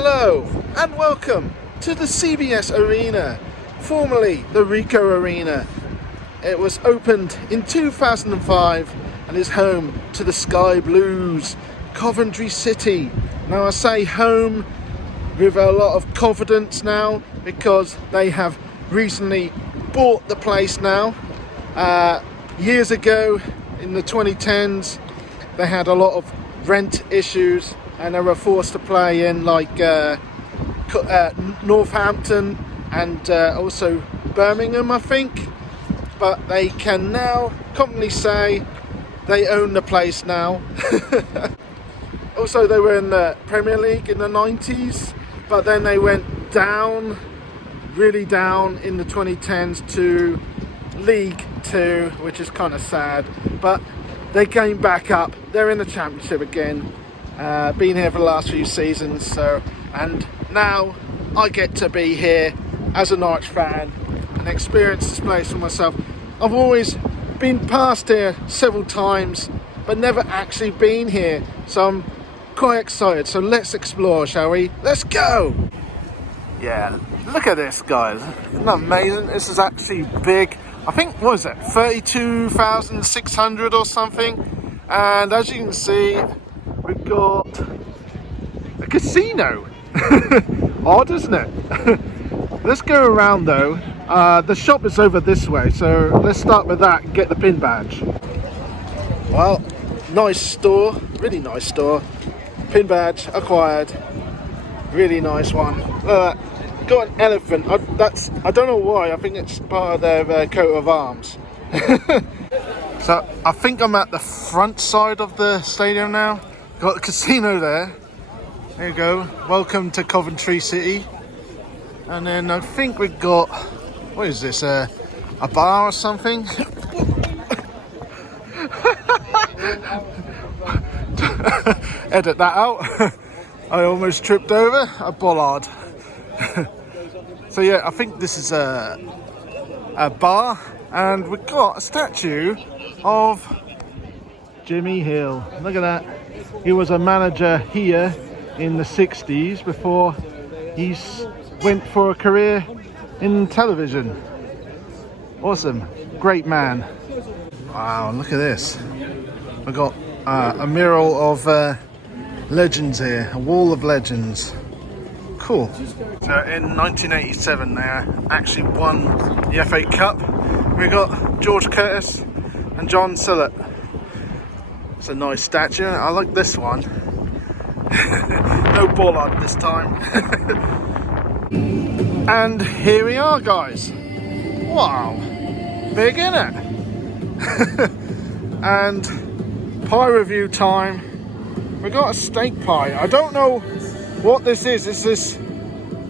Hello and welcome to the CBS Arena, formerly the Rico Arena. It was opened in 2005 and is home to the Sky Blues, Coventry City. Now I say home with a lot of confidence now because they have recently bought the place now. Years ago in the 2010s they had a lot of rent issues and they were forced to play in like Northampton and also Birmingham, I think. But they can now confidently say they own the place now. Also, they were in the Premier League in the 90s, but then they went down, really down in the 2010s to League 2, which is kind of sad. But they came back up. They're in the Championship again. Been here for the last few seasons, and now I get to be here as a Norwich fan and experience this place for myself. I've always been past here several times, but never actually been here, so I'm quite excited. So let's explore, shall we? Let's go! Yeah, look at this, guys. Isn't that amazing? This is actually big. I think, what is it, 32,600 or something? And as you can see, we've got a casino. Odd, isn't it? Let's go around though. The shop is over this way, so let's start with that and get the pin badge. Well, nice store, really nice store. Pin badge acquired, really nice one. Got an elephant. I don't know why. I think it's part of their coat of arms. So I think I'm at the front side of the stadium now. Got the casino there. There you go. Welcome to Coventry City. And then I think we've got, what is this? A bar or something? Edit that out. I almost tripped over a bollard. So yeah, I think this is a bar, and we've got a statue of Jimmy Hill. Look at that. He was a manager here in the 60s before he went for a career in television. Awesome, great man. Wow, look at this. We've got a mural of legends here, a wall of legends. Cool. So in 1987 they actually won the FA Cup. We got George Curtis and John Sillett. It's a nice statue. I like this one. No bollard this time. And here we are, guys. Wow, big, innit? And pie review time. We got a steak pie. I don't know what this is. This is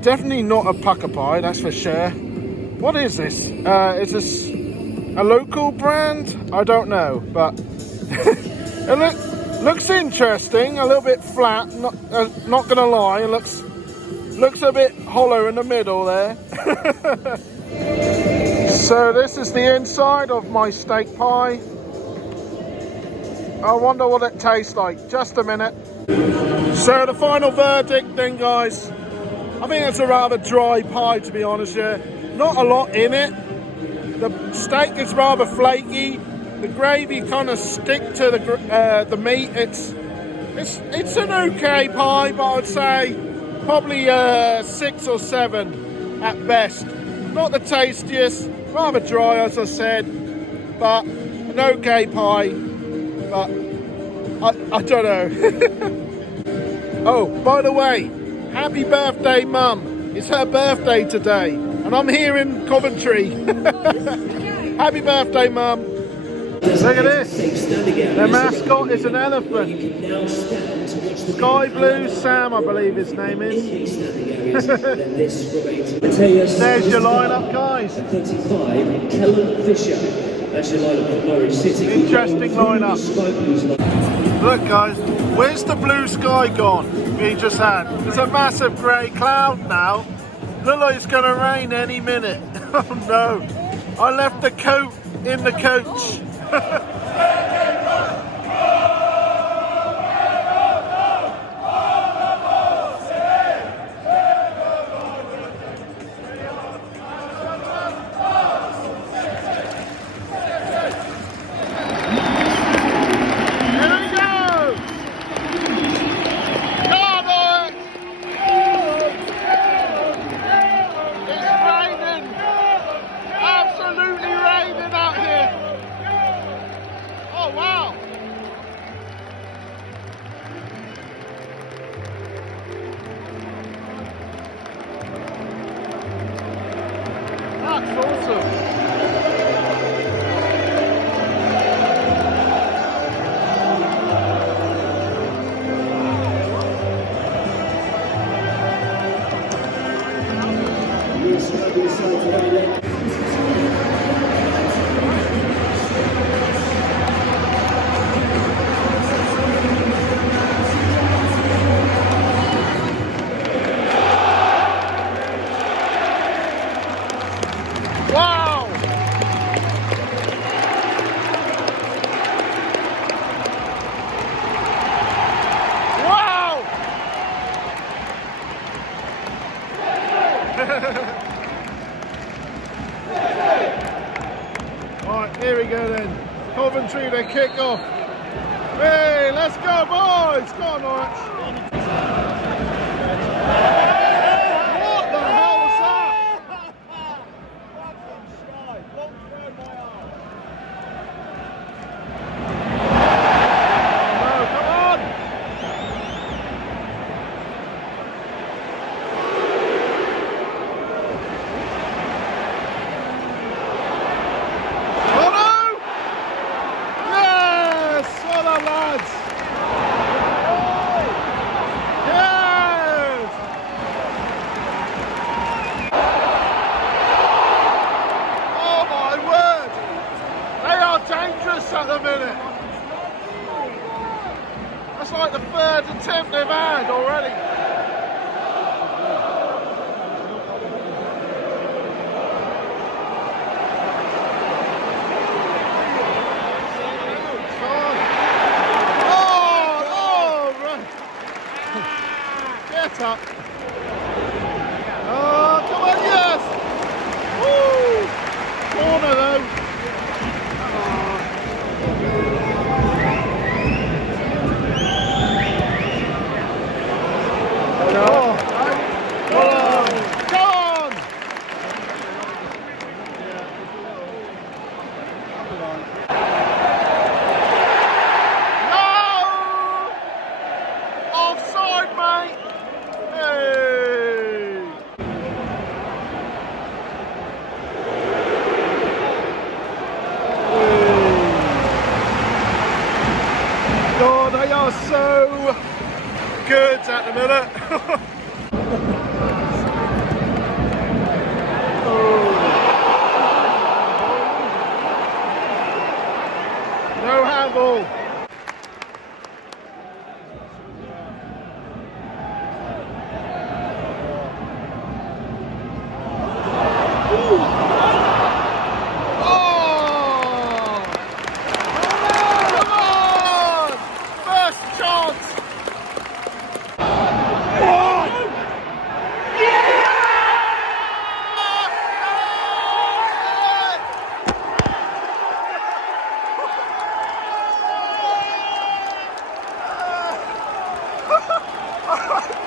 definitely not a pucker pie, that's for sure. What is this? Is this a local brand? I don't know, but it looks interesting. A little bit flat. Not gonna lie. It looks a bit hollow in the middle there. So this is the inside of my steak pie. I wonder what it tastes like. Just a minute. So the final verdict then, guys. I think it's a rather dry pie, to be honest. Yeah, not a lot in it. The steak is rather flaky. The gravy kind of stick to the meat. It's an okay pie, but I'd say probably 6 or 7 at best. Not the tastiest, rather dry as I said, but an okay pie. But I don't know. Oh, by the way, happy birthday, Mum. It's her birthday today, and I'm here in Coventry. Happy birthday, Mum. Look at this. Their mascot is an elephant. Sky Blue Sam, I believe his name is. There's your lineup, guys. 35, Kellen Fisher. That's your lineup from Norwich City. Interesting lineup. Look, guys, where's the blue sky gone we just had? There's a massive grey cloud now. Look like it's going to rain any minute. Oh no. I left the coat in the coach. that's awesome. Wow! Wow! Alright, here we go then. Coventry, they kick off. Hey, let's go boys! Go on, Norwich. What the hell was that? No, come on! Oh no! Yes! Well done, lads! Yes! Oh my word! They are dangerous at the minute! That's like the third attempt they've had already. Get up. Oh, come on, yes! Woo! Corner though. Oh. Oh. Come on! No! Offside, mate! Hey! God, they are so good at the minute. No handball.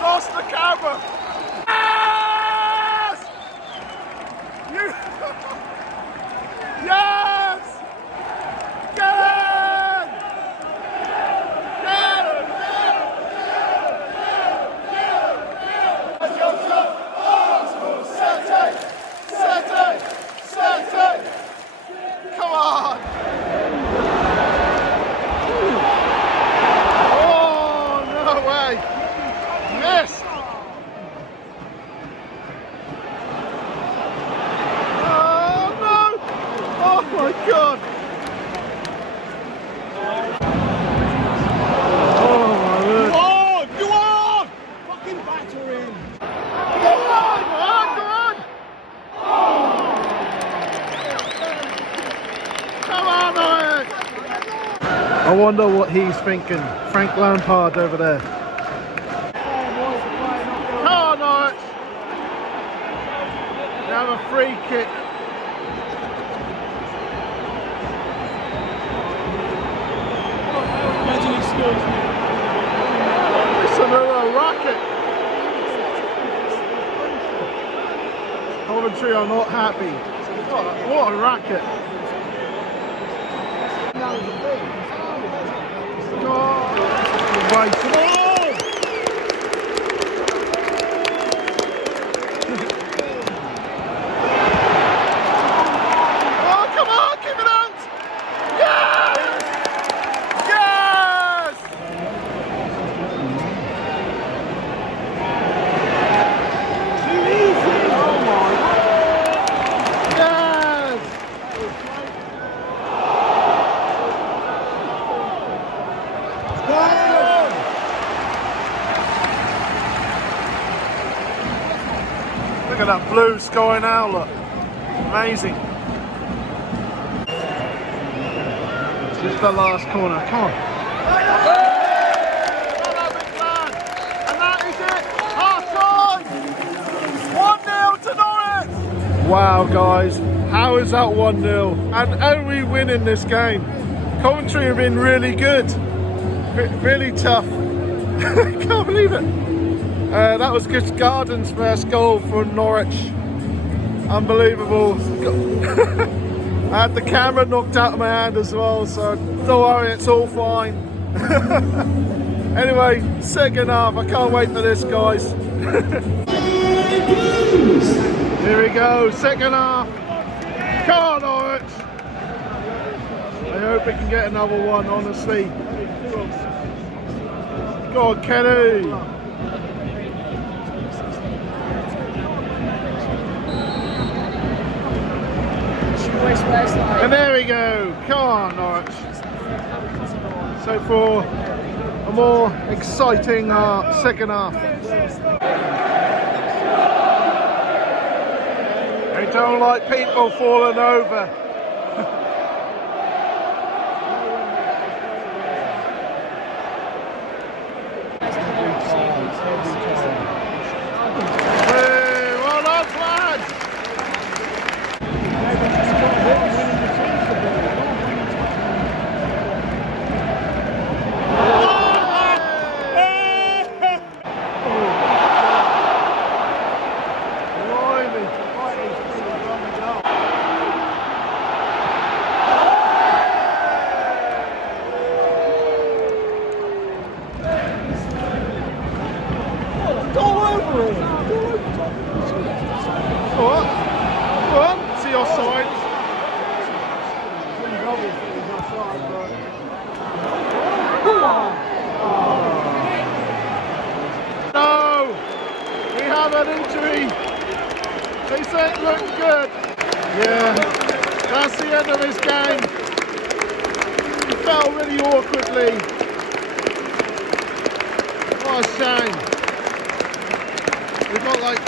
Lost the camera. Yes! You... yes! Get in! Get in! Come on! Oh, no way! Missed! Oh no! Oh my God! Oh my word! Go on! Fucking batter in! Go on! Come on, Norwich! I wonder what he's thinking. Frank Lampard over there. Come on, Norwich! They have a free kick. Imagine he scores. It's another rocket. Coventry are not happy. What a racket. God. Right. Look at that blue sky now, look. Amazing. This is the last corner, come on. And that is it, half time! 1-0 to Norwich! Wow guys, how is that 1-0? And are we winning this game? Coventry have been really good. Really tough. Can't believe it. That was Chris Garden's first goal for Norwich. Unbelievable. I had the camera knocked out of my hand as well, so don't worry, it's all fine. Anyway, second half, I can't wait for this, guys. Here we go, second half. Come on, Norwich. I hope we can get another one, honestly. Go on, Kenny. And there we go. Come on, Norwich. So for a more exciting second half. I don't like people falling over. No, we have an injury. They say it looked good. Yeah, that's the end of this game. He fell really awkwardly. What a shame. We've got like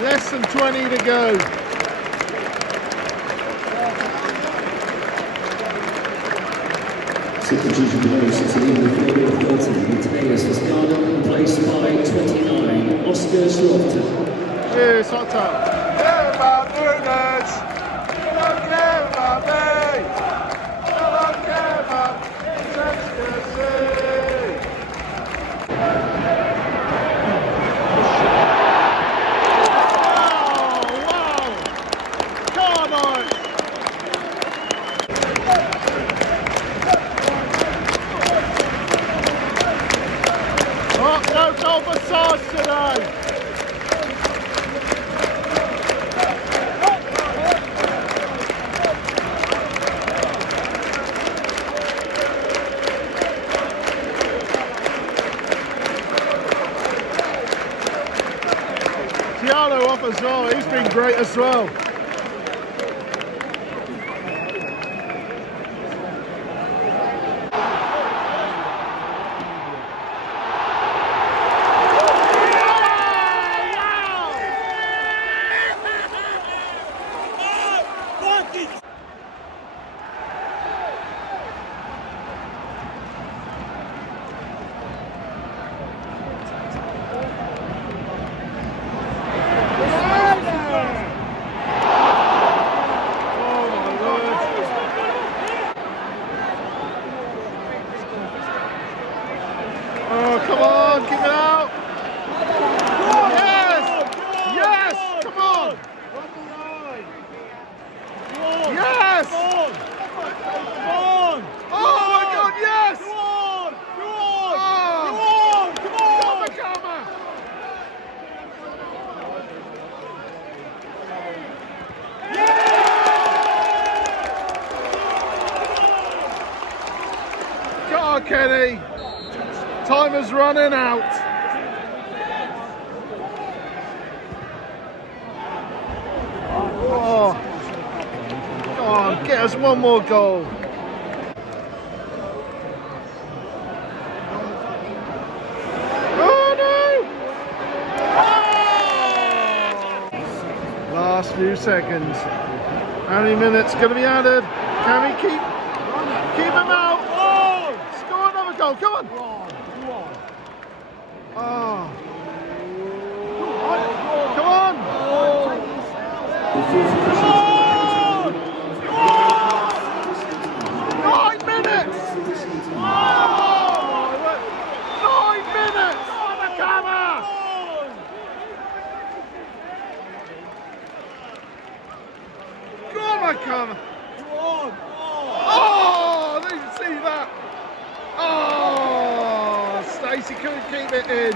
less than 20 to go. Substitution close to the 30. Mateus was guarded in place by 29. Oscar Slaughter. Cheers, hot tub. Care about Nunes. You don't care about me. You don't care about Manchester City. Wow! Come on! Oh, no goal for Sarge today. Tiano off as well, he's been great as well. Oh, come on, keep it out. Yes! Yes! Come on! Yes! Oh my God, yes! Come on! Go on, Kenny! Time is running out. Oh. Come on, get us one more goal. Oh no! Oh! last few seconds. How many minutes going to be added? Can we keep him out? Oh! Score another goal, come on! Oh. Come on! 9 minutes! 9 minutes! On the camera! Go on, my camera! Oh, I didn't see that! Oh, Stacey couldn't keep it in.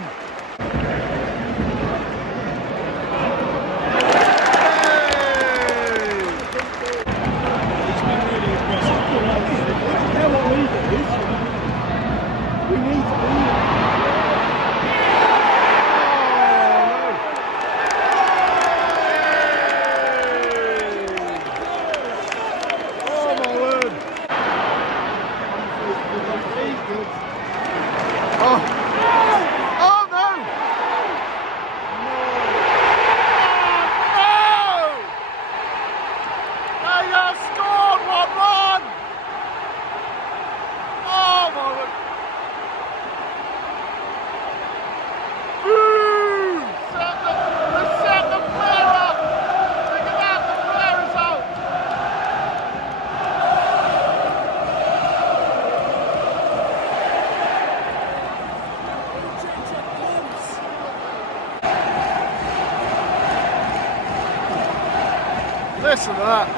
Listen to that.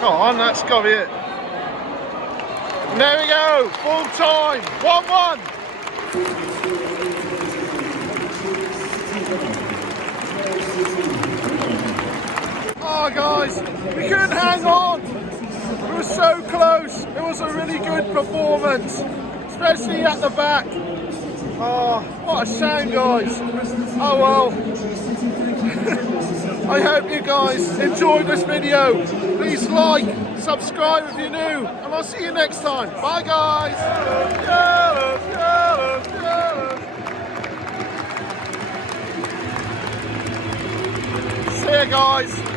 Come on, that's got to be it. And there we go, full time, 1-1. Oh guys, we couldn't hang on. We were so close. It was a really good performance, especially at the back. Oh, what a shame, guys. Oh well. I hope you guys enjoyed this video. Please like, subscribe if you're new, and I'll see you next time. Bye, guys. See you, guys.